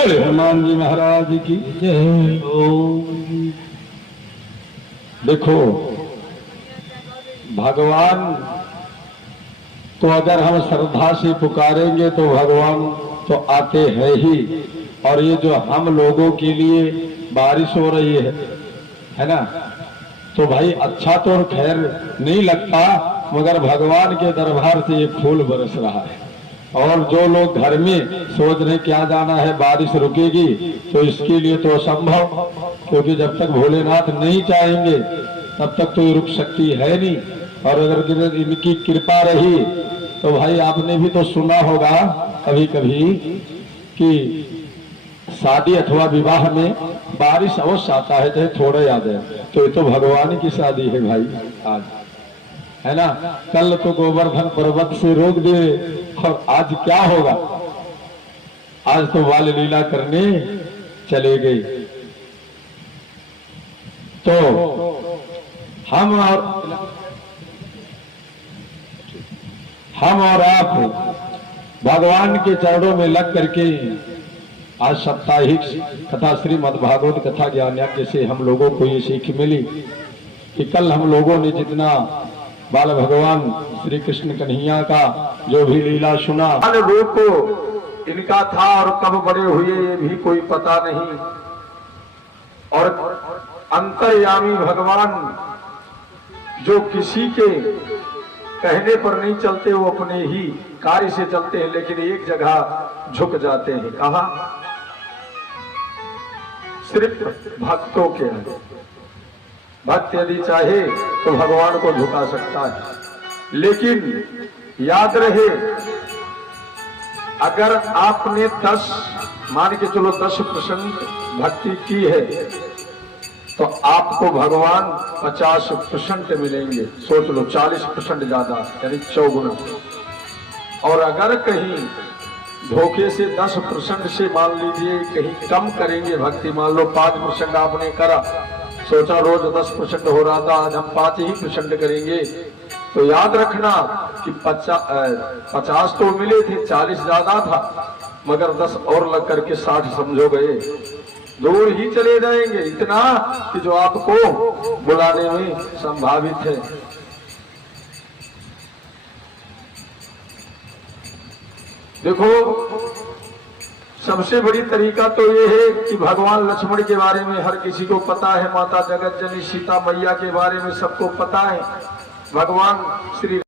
बोले हनुमान जी महाराज की जय। देखो भगवान तो अगर हम श्रद्धा से पुकारेंगे तो भगवान तो आते हैं ही। और ये जो हम लोगों के लिए बारिश हो रही है ना, तो भाई अच्छा तो खैर नहीं लगता, मगर भगवान के दरबार से ये फूल बरस रहा है। और जो लोग घर में सोच रहे क्या जाना है बारिश रुकेगी, तो इसके लिए तो असंभव, क्योंकि जब तक भोलेनाथ नहीं चाहेंगे तब तक तो ये रुक सकती है नहीं। और अगर इनकी कृपा रही तो भाई आपने भी तो सुना होगा कभी कभी कि शादी अथवा विवाह में बारिश अवश्य आता है, चाहे थोड़ा याद है। तो ये तो भगवान की शादी है भाई आज, है ना। कल तो गोवर्धन पर्वत से रोक दे, और आज क्या होगा, आज तो बाल लीला करने चले गए। तो हम और आप भगवान के चरणों में लग करके आज साप्ताहिक कथा श्रीमद् भागवत कथा ज्ञान यज्ञ से हम लोगों को ये सीख मिली कि कल हम लोगों ने जितना बाल भगवान श्री कृष्ण कन्हैया का जो भी लीला सुना, रूप को इनका था और कब बड़े हुए ये भी कोई पता नहीं। और अंतर्यामी भगवान जो किसी के कहने पर नहीं चलते, वो अपने ही कार्य से चलते हैं, लेकिन एक जगह झुक जाते हैं। कहा? सिर्फ भक्तों के आगे। भक्त यदि चाहे तो भगवान को झुका सकता है, लेकिन याद रहे अगर आपने 10 मान के चलो 10% भक्ति की है तो आपको भगवान 50% मिलेंगे। सोच लो 40% ज्यादा, यानी 4 गुना। और अगर कहीं धोखे से 10% से मान लीजिए कहीं कम करेंगे भक्ति, मान लो 5% आपने करा, सोचा रोज 10% हो रहा था, आज हम 5% करेंगे, तो याद रखना कि 50 तो मिले थे, 40 ज्यादा था, मगर 10 और लग करके 60 समझो गए, दूर ही चले जाएंगे, इतना कि जो आपको बुलाने में संभावित है। देखो सबसे बड़ी तरीका तो ये है कि भगवान लक्ष्मण के बारे में हर किसी को पता है, माता जगत जननी सीता मैया के बारे में सबको पता है, भगवान श्री